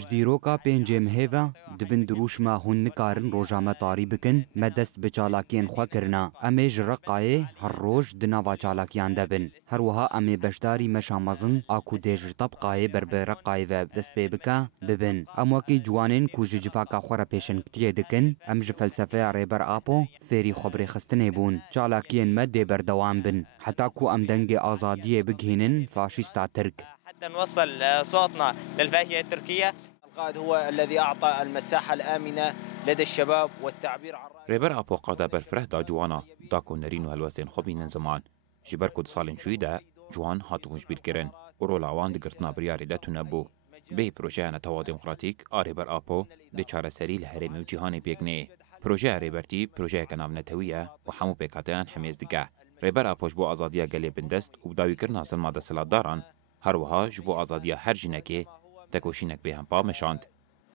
جدیروکا پێنجێم هێڤە دبن دروشما هون نکارن ڕۆژامە تاری بکن مە دەست بە چالاکیên xwe kirina em ê ji reqayê her roj di nava çalakiyan de bin herwiha em ê beşdarî meşa mezin a ku dê ji tebqayê ber bi reqayê ve dest pê bike bibin em wekî ciwanên ku ji civaka xwe re pêşengitiyê dikin em ji felsefeya rêber apo fêrî xwebrêxistinê bûn çalakiyên me dê berdewam bin heta ku em dengê azadiyê bigihînin faşîsta Tirk. حتى نوصل صوتنا للفاكهة التركية. القائد هو الذي أعطى المساحة الآمنة لدى الشباب والتعبير عن رأيهم. ريبر أبو قادة برفره دا جوانا داكو نرين وهلوسين خبين زمان جبر كود سالين شويدا جوان هاتو مجبير كرن ورول عوان دقرتنا برياري دا تنبو به پروژه نتوا ديمقراطيك ريبر أبو دي چاره سري لهرمي وجهاني بيگني پروژه ريبرتي پروژه كناف نتوية وحمو بيكاتيان حميز دقا ريبر أبوش بو آزادية گلي بندست وبداوي كرنا سلماده سلاداران هروها جبو آزادية هر جنكي تكوشينك بهم با مشاند